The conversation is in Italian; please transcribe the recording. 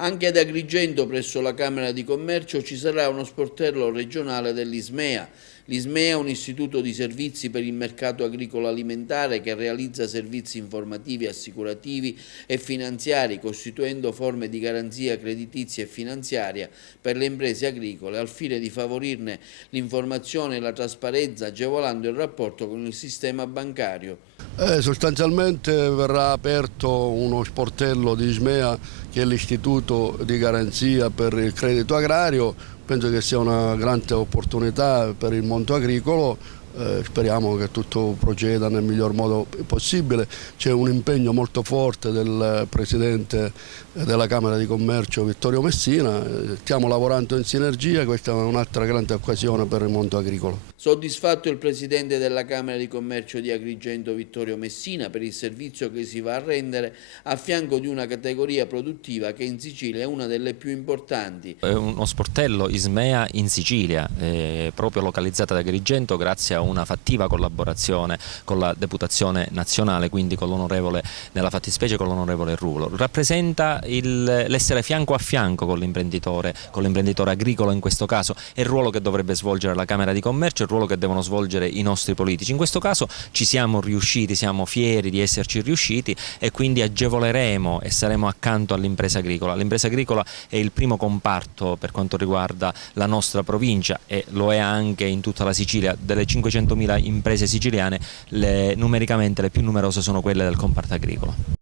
Anche ad Agrigento, presso la Camera di Commercio, ci sarà uno sportello regionale dell'Ismea. L'Ismea è un istituto di servizi per il mercato agricolo alimentare che realizza servizi informativi, assicurativi e finanziari, costituendo forme di garanzia creditizia e finanziaria per le imprese agricole al fine di favorirne l'informazione e la trasparenza, agevolando il rapporto con il sistema bancario. Sostanzialmente verrà aperto uno sportello di Ismea, che è l'istituto di garanzia per il credito agrario. Penso che sia una grande opportunità per il mondo agricolo. Speriamo che tutto proceda nel miglior modo possibile. C'è un impegno molto forte del Presidente della Camera di Commercio Vittorio Messina, stiamo lavorando in sinergia, questa è un'altra grande occasione per il mondo agricolo. Soddisfatto il Presidente della Camera di Commercio di Agrigento Vittorio Messina per il servizio che si va a rendere a fianco di una categoria produttiva che in Sicilia è una delle più importanti. È uno sportello Ismea in Sicilia, proprio localizzata ad Agrigento grazie a una fattiva collaborazione con la Deputazione Nazionale, quindi con l'onorevole, nella fattispecie con l'onorevole Rulo. Rappresenta l'essere fianco a fianco con l'imprenditore agricolo in questo caso, è il ruolo che dovrebbe svolgere la Camera di Commercio, il ruolo che devono svolgere i nostri politici. In questo caso ci siamo riusciti, siamo fieri di esserci riusciti e quindi agevoleremo e saremo accanto all'impresa agricola. L'impresa agricola è il primo comparto per quanto riguarda la nostra provincia e lo è anche in tutta la Sicilia. Delle 500.000 imprese siciliane, numericamente le più numerose sono quelle del comparto agricolo.